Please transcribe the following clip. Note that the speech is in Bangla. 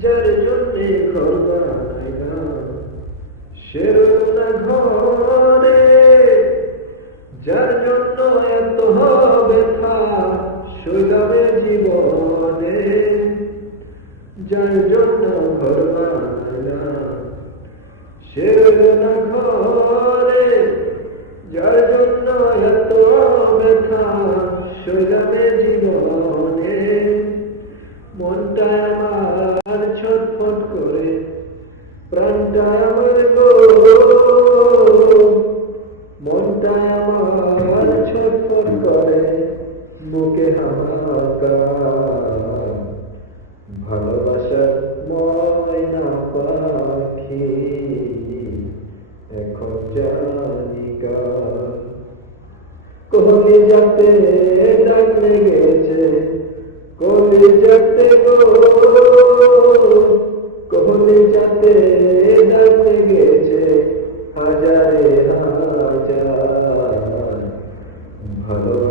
যার জন্যে ঘর বানাই না সে রইল না ঘরে, যার জন্য এত ব্যথা সইলাবে জীবনে, যার জন্য ঘর বানাই না সে রইল না ঘরে, যার জন্য এত ব্যথা সইলাবে জীবনে। মনটা আমার ছটফট করে, প্রাণটা আমার গো, মনটা আমার ছটফট করে, বুকে হাহাকার। ভালোবাসার ময়না পাখি এখন জানি কার। কোহলি যাতে ডাক লেগেছে, কোহলি যাতে গো, কোহলি যাতে ডাক লেগেছে হাজারে হাজার। ভালো